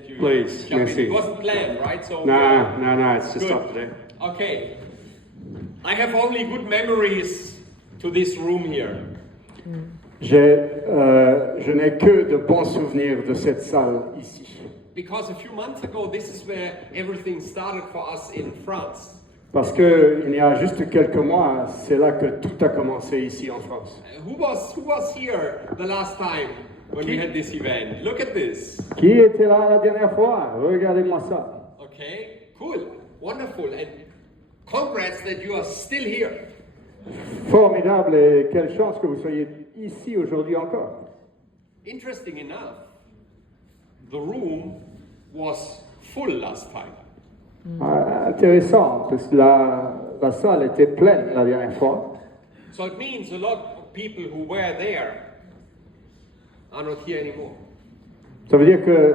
Please, merci. It wasn't planned, right? So No, it's just good. up today. Okay. I have only good memories to this room here. Je n'ai que de bons souvenirs de cette salle ici. Because a few months ago, this is where everything started for us in France. Parce que il y a juste quelques mois, c'est là que tout a commencé ici en France. Who was here the last time when we had this event? Look at this. Qui était là la dernière fois? Regardez-moi ça. Okay, cool, wonderful, and congrats that you are still here. Formidable et quelle chance que vous soyez ici aujourd'hui encore. Interesting enough, the room was full last time. Intéressant, parce que la salle était pleine la dernière fois. So it means a lot of people who were there are not here anymore. Ça veut dire que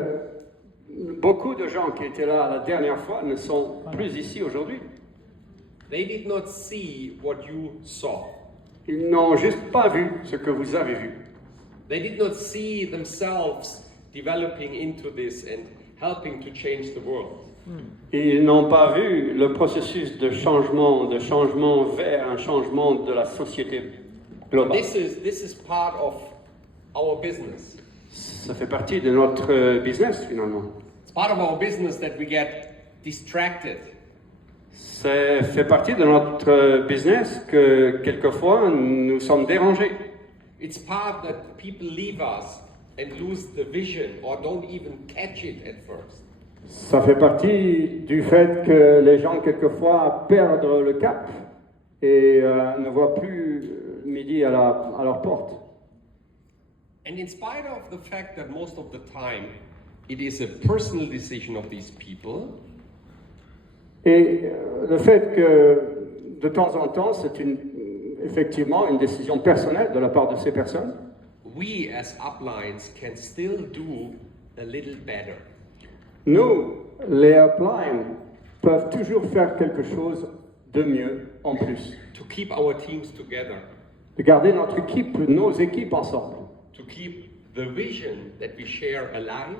beaucoup de gens qui étaient là la dernière fois ne sont plus ici aujourd'hui. They did not see what you saw. Ils n'ont juste pas vu ce que vous avez vu. They did not see themselves developing into this and helping to change the world. Ils n'ont pas vu le processus de changement vers un changement de la société globale. This is part of our business. Ça fait partie de notre business finalement. It's part of our business that we get distracted. Ça fait partie de notre business que quelquefois nous sommes dérangés. It's part that people leave us and lose the vision or don't even catch it at first. Ça fait partie du fait que les gens quelquefois perdent le cap et ne voient plus midi à leur porte. And in spite of the fact that most of the time it is a personal decision of these people, Et le fait que de temps en temps c'est effectivement une décision personnelle de la part de ces personnes, we as uplines can still do a little better. nous, les uplines, peuvent toujours faire quelque chose de mieux en plus. To keep our teams together, De garder notre équipe, nos équipes ensemble. to keep the vision that we share alive,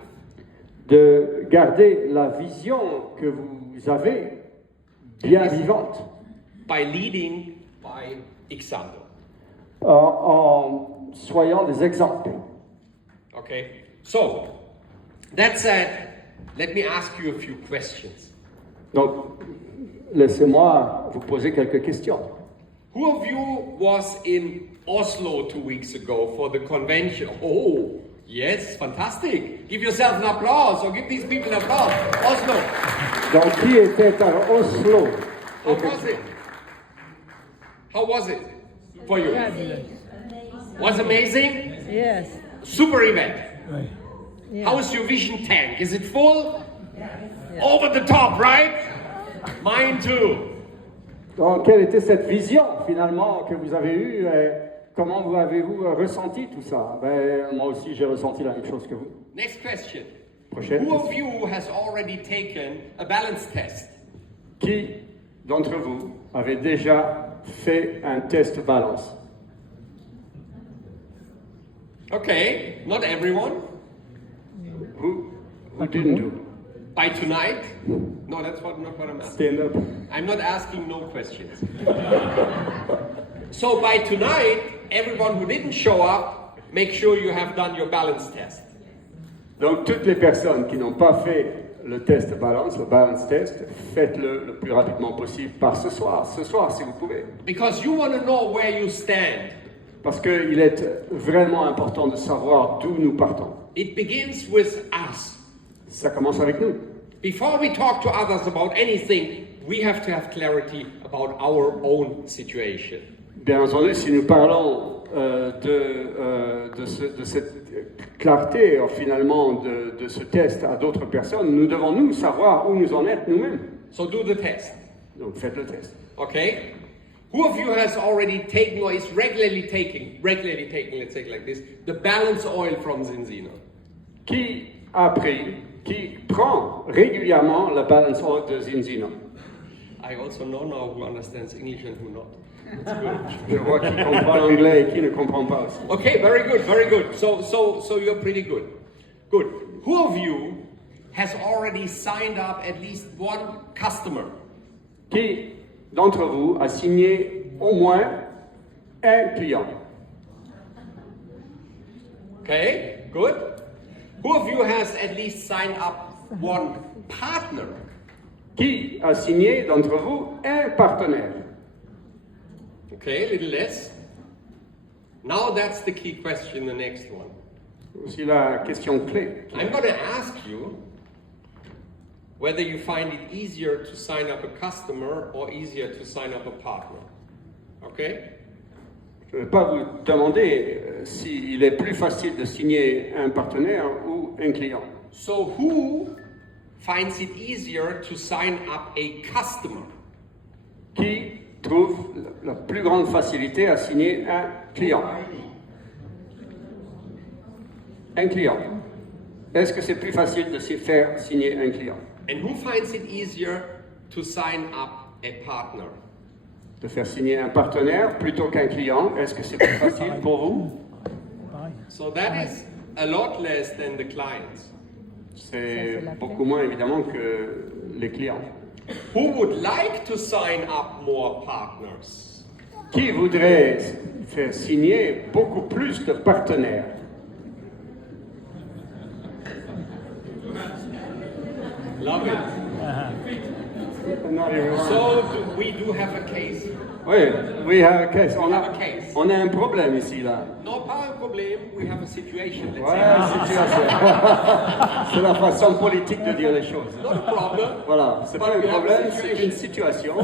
De garder la vision que vous avez bien vivante. by leading by example. En soyant des exemples. Okay? So, that said, let me ask you a few questions. Donc, laissez-moi vous poser quelques questions. Who of you was in Oslo 2 weeks ago for the convention? Oh, yes, fantastic. Give yourself an applause or give these people an applause. Oslo. Donc, qui était à Oslo? How was it? How was it for you? Was amazing? Yes. Super event. Yeah. How is your vision tank? Is it full? Over the top, right? Mine too. Donc, quelle était cette vision finalement que vous avez eue et comment vous avez-vous ressenti tout ça? Moi aussi, j'ai ressenti la même chose que vous. Next question. Prochaine Who of question. you has already taken a balance test? Qui d'entre vous avait déjà fait un test balance? Okay, not everyone. Who didn't do? By tonight? No, that's not what I'm asking. Stand up. I'm not asking no questions. So by tonight, everyone who didn't show up, make sure you have done your balance test. Donc, toutes les personnes qui n'ont pas fait le test balance, le balance test, faites-le le plus rapidement possible par ce soir si vous pouvez. Because you want to know where you stand. Parce qu'il est vraiment important de savoir d'où nous partons. It begins with us. Ça commence avec nous. Before we talk to others about anything, we have to have clarity about our own situation. Bien entendu, si nous parlons de cette clarté, finalement, de ce test à d'autres personnes, nous devons nous savoir où nous en êtes nous-mêmes. So do the test. Donc faites le test. Okay? Who of you has already taken or is regularly taking, let's say it like this, the balance oil from Zinzino? Qui prend régulièrement la balance oil de Zinzino? I also know now who understands English and who not. Je vois qui comprend l'anglais et qui ne comprend pas aussi. Okay, very good, very good. So you're pretty good. Good. Who of you has already signed up at least one customer? Qui d'entre vous a signé au moins un client? Okay, good. Who of you has at least signed up one partner? Qui a signé d'entre vous un partenaire? Okay, a little less. Now that's the key question, the next one. C'est la question clé. I'm going to ask you whether you find it easier to sign up a customer or easier to sign up a partner. Okay? Je ne vais pas vous demander s'il est plus facile de signer un partenaire ou un client. So who finds it easier to sign up a customer? Qui trouve la plus grande facilité à signer un client? Un client. Est-ce que c'est plus facile de se faire signer un client? And who finds it easier to sign up a partner? De faire signer un partenaire plutôt qu'un client, est-ce que c'est plus facile pour vous? So that is a lot less than the clients. C'est beaucoup moins évidemment que les clients. Who would like to sign up more partners? Qui voudrait faire signer beaucoup plus de partenaires? Love it. So we do have a case. Oui, we have a case. We have a case. On a un problème ici, là. No, pas un problème, we have a situation. Let's Ouais, say. situation. C'est la façon politique de dire les choses. Not a problem. Voilà, c'est pas un problème, c'est une situation.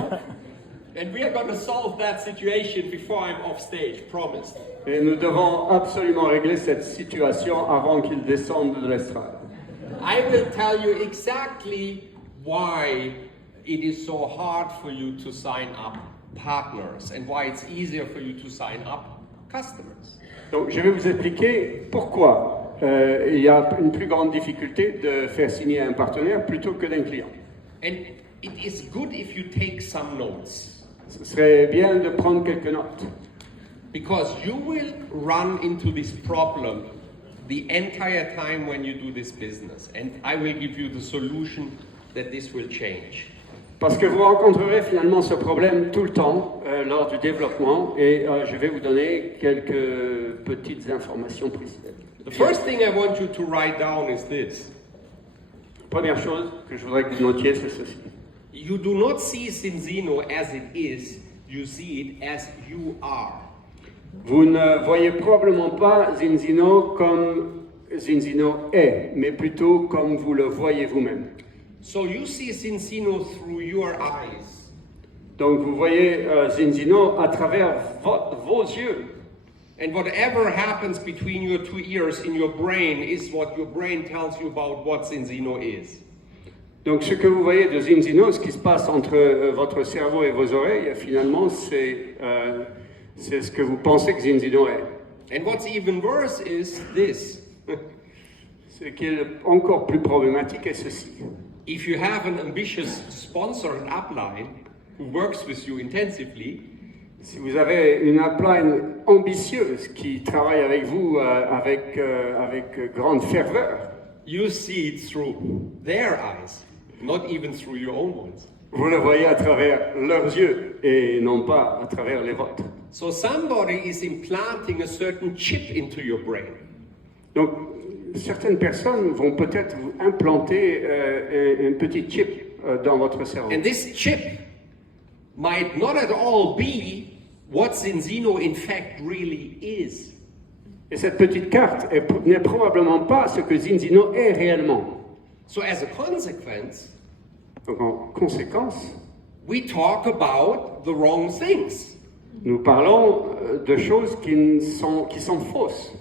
And we are going to solve that situation before I'm off stage, promised. Et nous devons absolument régler cette situation avant qu'il descende de l'estrade. I will tell you exactly why it is so hard for you to sign up partners and why it's easier for you to sign up customers. Donc, je vais vous expliquer pourquoi il y a une plus grande difficulté de faire signer un partenaire plutôt que d'un client. And it is good if you take some notes. Ce serait bien de prendre quelques notes. Because you will run into this problem the entire time when you do this business. And I will give you the solution that this will change. Parce que vous rencontrerez finalement ce problème tout le temps lors du développement et je vais vous donner quelques petites informations précises. The first thing I want you to write down is this. Première chose que je voudrais que vous notiez, c'est ceci. You do not see Zinzino as it is, you see it as you are. Vous ne voyez probablement pas Zinzino comme Zinzino est, mais plutôt comme vous le voyez vous-même. So you see Zinzino through your eyes. Donc vous voyez Zinzino à travers vos yeux. And whatever happens between your two ears in your brain is what your brain tells you about what Zinzino is. Donc ce que vous voyez de Zinzino, ce qui se passe entre votre cerveau et vos oreilles, finalement, c'est ce que vous pensez que Zinzino est. And what's even worse is this. Ce qui est encore plus problématique est ceci. If you have an ambitious sponsor, an upline, who works with you intensively, si vous avez une upline ambitieuse qui travaille avec vous avec grande ferveur, you see it through their eyes, not even through your own ones. Vous le voyez à travers leurs yeux et non pas à travers les vôtres. So somebody is implanting a certain chip into your brain. Donc, certaines personnes vont peut-être vous implanter un petit chip dans votre cerveau. And this chip might not at all be what Zinzino in fact really is. Et cette petite carte n'est probablement pas ce que Zinzino est réellement. So as a consequence, donc en conséquence, we talk about the wrong things. Nous parlons de choses qui sont fausses.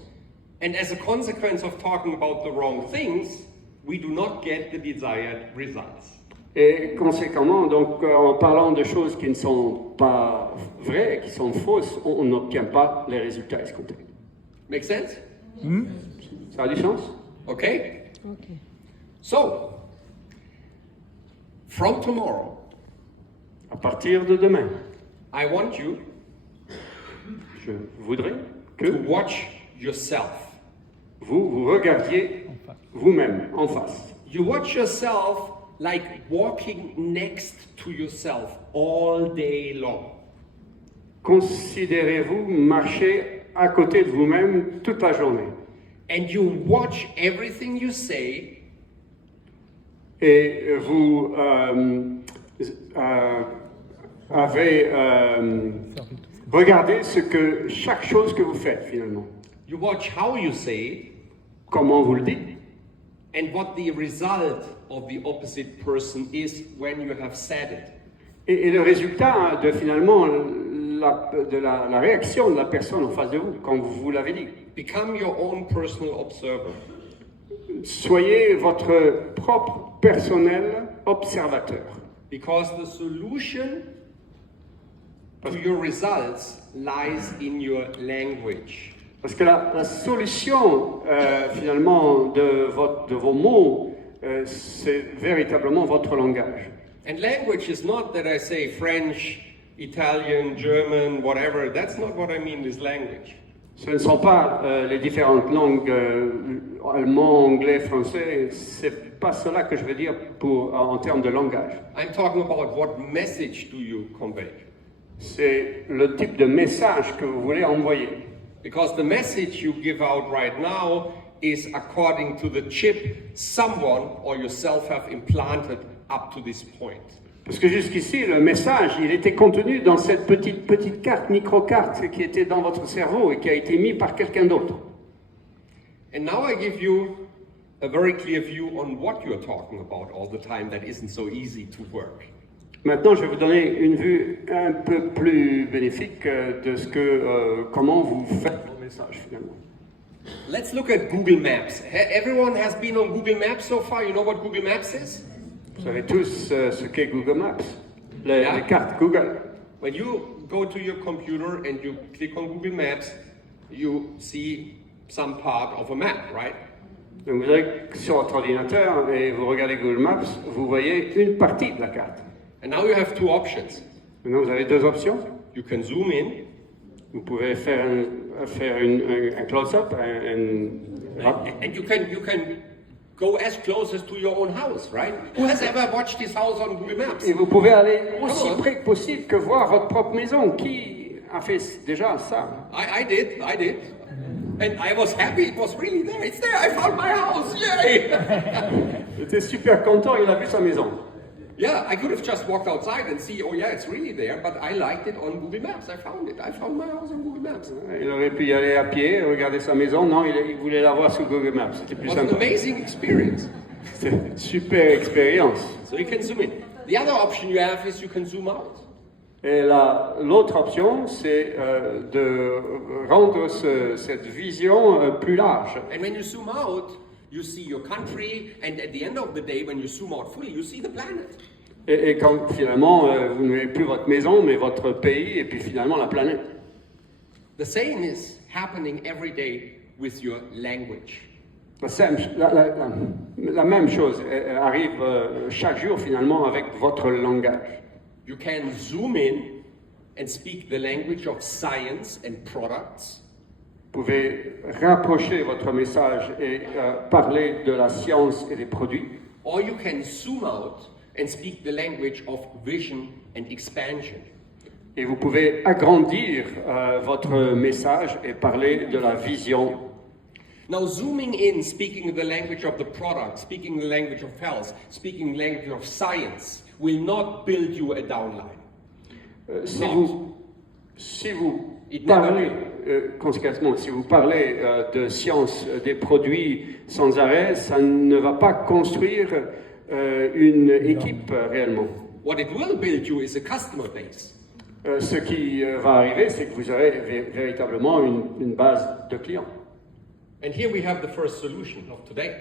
And as a consequence of talking about the wrong things, we do not get the desired results. Et conséquemment, donc, en parlant de choses qui ne sont pas vraies, qui sont fausses, on n'obtient pas les résultats escomptés. Make sense? Ça a du sens? Okay? Okay. So, from tomorrow, à partir de demain, I want you je voudrais que to watch yourself. Vous regardiez vous-même en face. You watch yourself like walking next to yourself all day long. Considérez-vous marcher à côté de vous-même toute la journée. And you watch everything you say. Et vous avez regardé chaque chose que vous faites finalement. You watch how you say it. Comment vous le dites. And what the result of the opposite person is when you have said it. Et le résultat de finalement la réaction de la personne en face de vous quand vous l'avez dit. Become your own personal observer. Soyez votre propre personnel observateur. Because the solution to your results lies in your language. Parce que la solution finalement de vos mots, c'est véritablement votre langage. And language is not that I say French, Italian, German, whatever. That's not what I mean with language. Ce ne sont pas les différentes langues allemand, anglais, français. C'est pas cela que je veux dire en termes de langage. I'm talking about what message do you convey. C'est le type de message que vous voulez envoyer. Because the message you give out right now is according to the chip someone or yourself have implanted up to this point. Parce que jusqu'ici, le message, il était contenu dans cette petite carte, micro-carte qui était dans votre cerveau et qui a été mis par quelqu'un d'autre. And now I give you a very clear view on what you're talking about all the time that isn't so easy to work. Maintenant, je vais vous donner une vue un peu plus bénéfique de comment vous faites vos messages finalement. Let's look at Google Maps. Everyone has been on Google Maps so far. You know what Google Maps is? Vous savez tous ce qu'est Google Maps, les cartes Google. When you go to your computer and you click on Google Maps, you see some part of a map, right? Donc vous allez sur votre ordinateur et vous regardez Google Maps, vous voyez une partie de la carte. And now you have two options. Maintenant vous avez deux options. You can zoom in. Vous pouvez faire un close-up, And you can go as close as to your own house, right? Who has ever watched his house on Google Maps? Et vous pouvez aller aussi près que possible que voir votre propre maison. Qui a fait déjà ça? I did. And I was happy, it was really there. It's there, I found my house, yay! J'étais super content, il a vu sa maison. Yeah, I could have just walked outside and see, oh yeah, it's really there, but I liked it on Google Maps. I found it. I found my house on Google Maps. Il aurait pu y aller à pied, regarder sa maison. Non, il voulait la voir sur Google Maps. C'était plus sympa. It was an amazing experience. C'était une super expérience. So you can zoom in. The other option you have is you can zoom out. Et l'autre option, c'est de rendre cette vision plus large. And when you zoom out, you see your country, and at the end of the day, when you zoom out fully, you see the planet. Et quand finalement, vous n'avez plus votre maison, mais votre pays, et puis finalement la planète. The same is happening every day with your language. La même chose arrive chaque jour finalement avec votre langage. You can zoom in and speak the language of science and products. Vous pouvez rapprocher votre message et parler de la science et des produits. Or you can zoom out and speak the language of vision and expansion. Et vous pouvez agrandir votre message et parler de la vision. Now zooming in, speaking the language of the product, speaking the language of health, speaking the language of science will not build you a downline. Si vous parlez concrètement, si vous parlez de science des produits sans arrêt, ça ne va pas construire une équipe réellement. What it will build you is a customer base. Ce qui va arriver, c'est que vous aurez véritablement une base de clients. And here we have the first solution of today.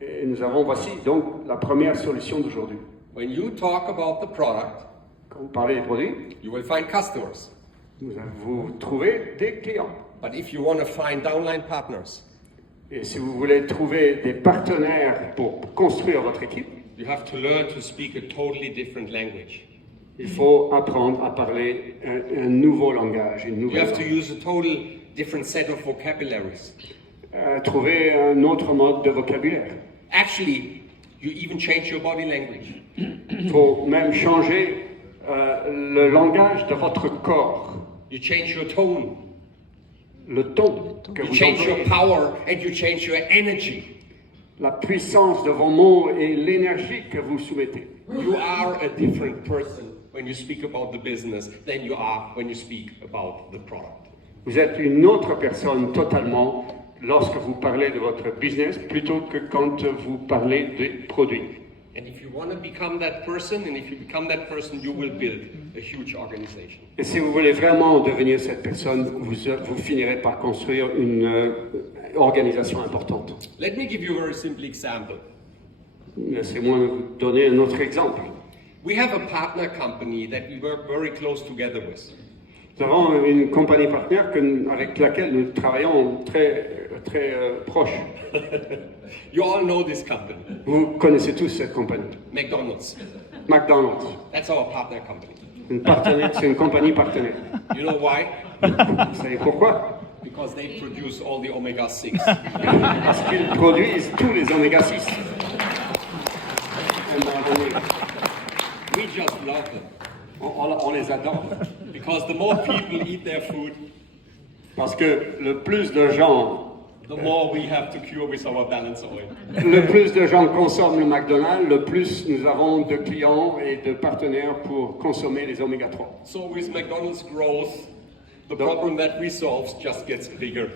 Et voici donc la première solution d'aujourd'hui. When you talk about the product, quand vous parlez des produits, you will find customers. Vous trouvez des clients. But if you want to find downline partners, et si vous voulez trouver des partenaires pour construire votre équipe, you have to learn to speak a totally different language. Il faut apprendre à parler un nouveau langage, une nouvelle langue. You have to langue. use a total different set of vocabularies. Trouver un autre mode de vocabulaire. Actually, You even change your body language. Il faut même changer le langage de votre corps, You change your tone. le ton que You vous change your employez, power and you change your energy. la puissance de vos mots et l'énergie que vous soumettez. You are a different person when you speak about the business than you are when you speak about the product. Vous êtes une autre personne totalement lorsque vous parlez de votre business plutôt que quand vous parlez des produits. And if you want to become that person, and if you become that person, you will build a huge organization. Et si vous voulez vraiment devenir cette personne, vous finirez par construire une organisation importante. Let me give you a very simple example. Laissez-moi vous donner un autre exemple. We have a partner company that we work very close together with. Nous avons une compagnie partenaire avec laquelle nous travaillons très proche. You all know this company, Vous connaissez tous cette compagnie. McDonald's. McDonald's. That's our partner company. C'est une compagnie partenaire. You know why? Vous savez pourquoi? Because they produce all the omega-6. Parce qu'ils produisent tous les oméga-6. We just love them. On les adore. Because the more people eat their food, Parce que le plus de gens the more we have to cure with our balance oil. Le plus de gens consomment le McDonald's, le plus nous avons de clients et de partenaires pour consommer les oméga 3. So with McDonald's growth, the problem that we solve just gets bigger.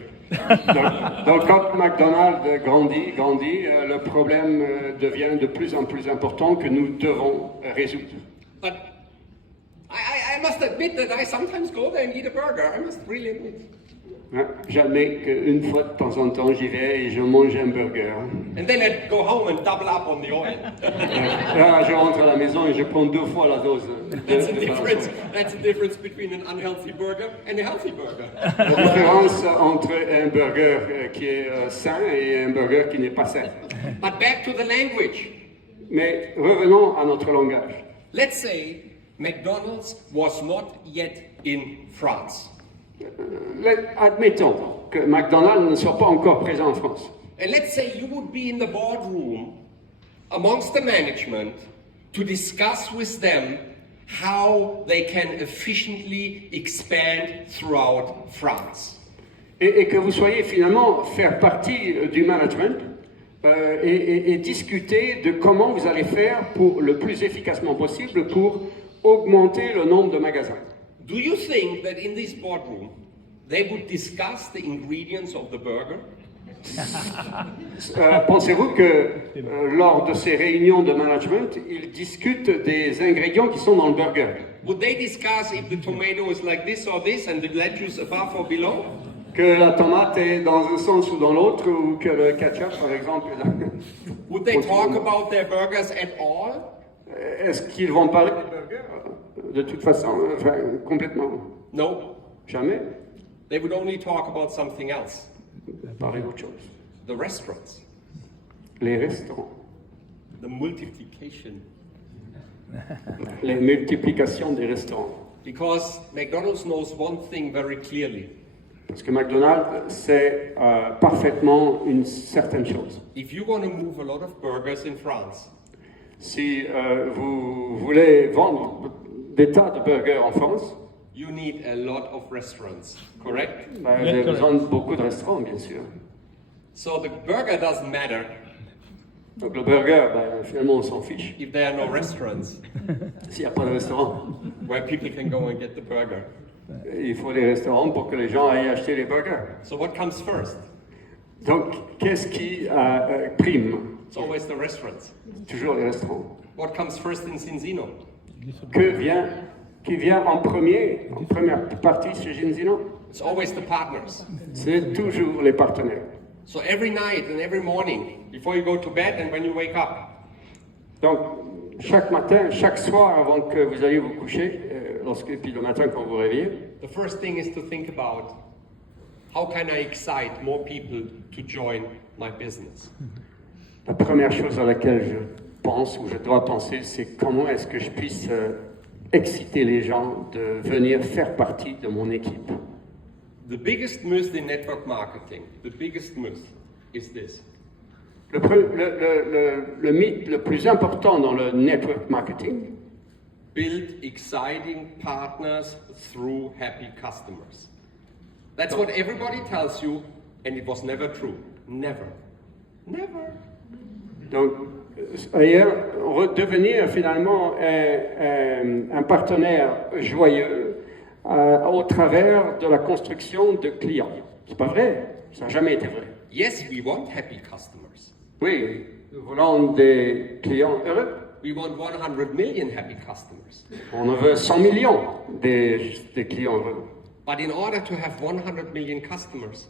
Donc quand McDonald's grandit, le problème devient de plus en plus important que nous devons résoudre. But I must admit that I sometimes go there and eat a burger. I must really admit. J'admets qu'une fois de temps en temps j'y vais et je mange un burger. And then I go home and double up on the oil. Là, je rentre à la maison et je prends 2 fois la dose. That's the difference between an unhealthy burger and a healthy burger. La différence entre un burger qui est sain et un burger qui n'est pas sain. But back to the language. Mais revenons à notre langage. Let's say McDonald's was not yet in France. Admettons que McDonald's ne soit pas encore présent en France. And let's say you would be in the boardroom amongst the management to discuss with them how they can efficiently expand throughout France. Et que vous soyez finalement faire partie du management et discuter de comment vous allez faire pour le plus efficacement possible pour augmenter le nombre de magasins. Do you think that in this boardroom they would discuss the ingredients of the burger? Pensez-vous que lors de ces réunions de management, ils discutent des ingrédients qui sont dans le burger? Would they discuss if the tomato is like this or this and the lettuce above or below? Que la tomate est dans un sens ou dans l'autre, ou que le ketchup, par exemple, est là. Would they talk about their burgers at all? Est-ce qu'ils vont parler des burgers? De toute façon, enfin, complètement. No. Jamais. They would only talk about something else. Parler d'autre chose. The restaurants. Les restaurants. The multiplication. Les multiplications des restaurants. Because McDonald's knows one thing very clearly. Parce que McDonald's sait parfaitement une certaine chose. If you want to move a lot of burgers in France, Si vous voulez vendre des tas de burgers en France, you need a lot of restaurants, correct? vous avez besoin de beaucoup de restaurants, bien sûr. So the burger doesn't matter Donc le burger, finalement, on s'en fiche. if there are no restaurants S'il n'y a pas de restaurant, where people can go and get the burger. il faut des restaurants pour que les gens aillent acheter les burgers. So what comes first? Donc, qu'est-ce qui prime? It's always the restaurants. Toujours les restaurants. What comes first in Cinzino? Qui vient en première partie chez Ginzino? It's always the partners. C'est toujours les partenaires. So every night and every morning, before you go to bed and when you wake up, Donc, chaque matin, chaque soir, avant que vous alliez vous coucher, puis le matin quand vous vous réveillez, the first thing is to think about how can I excite more people to join my business? la première chose à laquelle je pense ou je dois penser, c'est comment est-ce que je puisse exciter les gens de venir faire partie de mon équipe. The biggest myth in network marketing, the biggest myth is this. Le mythe le plus important dans le network marketing, build exciting partners through happy customers. That's what everybody tells you, and it was never true. Never. Never. donc, devenir finalement un partenaire joyeux au travers de la construction de clients. C'est pas vrai, ça n'a jamais été vrai. Yes, we want happy customers. Oui, nous voulons des clients heureux. We want 100 million happy customers. On en veut 100 millions des clients heureux. But in order to have 100 million customers,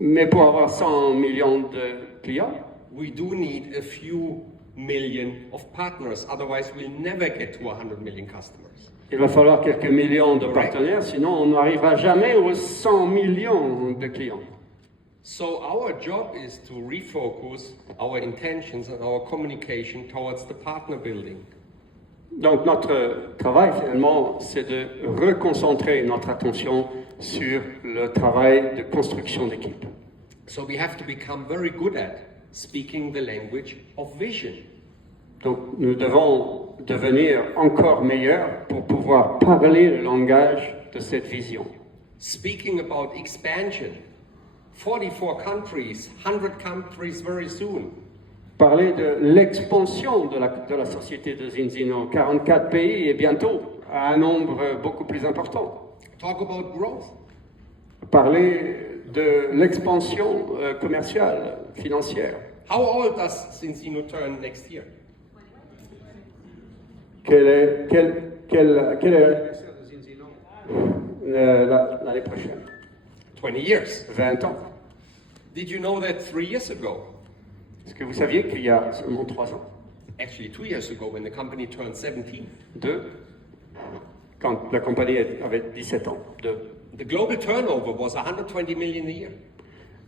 Mais pour avoir 100 millions de clients, we do need a few million of partners. Otherwise, we'll never get to 100 million customers. il va falloir quelques millions de partenaires, sinon on n'arrivera jamais aux 100 millions de clients. So our job is to refocus our intentions and our communication towards the partner building. Donc notre travail finalement, c'est de reconcentrer notre attention sur le travail de construction d'équipe. So we have to become very good at speaking the language of vision. Donc nous devons devenir encore meilleurs pour pouvoir parler le langage de cette vision. Speaking about expansion, 44 countries, 100 countries very soon. Parler de l'expansion de la société de Zinzino, 44 pays et bientôt à un nombre beaucoup plus important. Talk about growth. Parler de l'expansion commerciale, financière. How old does Zinzino turn next year? Quelle est l'anniversaire de Zinzino l'année prochaine? 20 years. 20 ans. Did you know that 3 years ago, Est-ce que vous saviez qu'il y a seulement 3 ans, actually 2 years ago, when the company turned 17, quand la compagnie avait 17 ans, the global turnover was 120 million a year.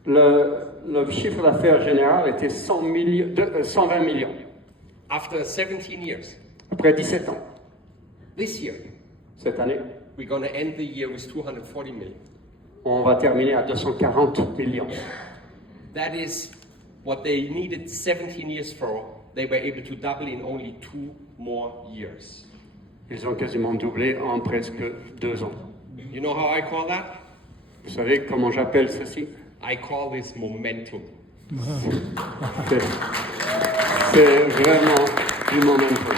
le chiffre d'affaires général était 120 millions, After 17 years, après 17 ans. this year, Cette année, we're going to end the year with 240 million. on va terminer à 240 millions. That is what they needed 17 years for. They were able to double in only 2 more years. Ils ont quasiment doublé en presque 2 ans. You know how I call that? Vous savez comment j'appelle ceci? I call this momentum. C'est vraiment du momentum.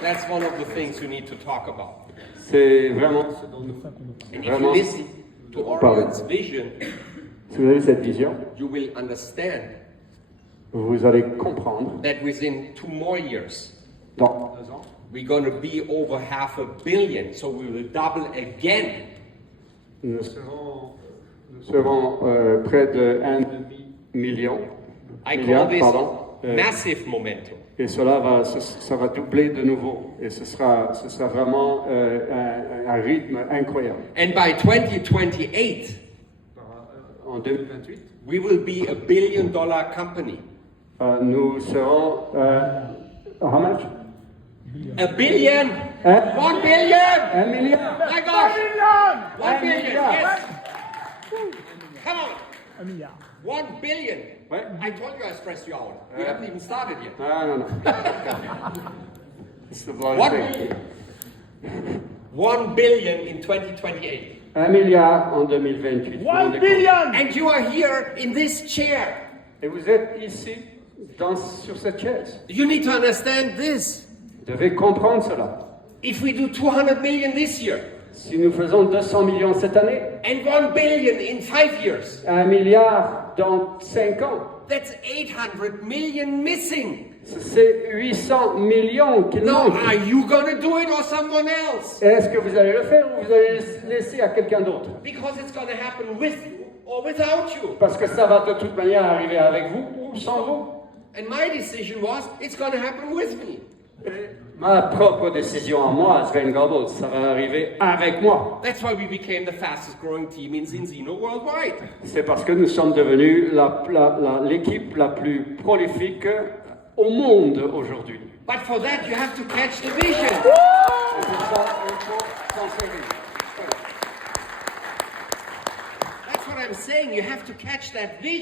That's one of the things you need to talk about. C'est vraiment ce dont nous And if you listen to Orion's vision, Si vous avez cette vision, you will understand vous allez comprendre that within 2 more years, dans 2 ans, we're going to be over 500 million. So we will double again. nous serons près de 1,5 million. I call Milliard, this pardon. massive momentum. Et ça va doubler de nouveau. Et ce sera vraiment un rythme incroyable. And by 2028, En 2028, we will be a $1 billion company. nous serons... how much? A billion! Hein? 1 billion! 1 milliard! My gosh! 1 billion! Yes! Come on! 1 milliard. 1 billion! Ouais. I told you I stressed you out. We haven't even started yet. Ah, non. It's the blind 1 thing. billion! 1 billion in 2028. 1 milliard en 2028. vous vous 1 rendez compte? billion! And you are here in this chair. Et vous êtes ici, sur cette chaise. You need to understand this. Vous devez comprendre cela. If we do 200 million this year Si nous faisons 200 millions cette année, and 1 billion in 5 years, 1 milliard dans 5 ans, that's 800 million missing. c'est 800 millions qui Now, manquent. are you going to do it or someone else? Est-ce que vous allez le faire ou vous allez le laisser à quelqu'un d'autre? Because it's going to happen with you or without you. Parce que ça va de toute manière arriver avec vous ou sans vous. And my decision was, it's going to happen with me. Ma propre décision à moi, Sven Goebel, ça va arriver avec moi. That's why we became the fastest growing team in Zinzino worldwide. C'est parce que nous sommes devenus l'équipe la plus prolifique au monde aujourd'hui. But for that, you have to catch the vision. Et pour ça, il faut s'en servir. That's what I'm saying. You have to catch that vision.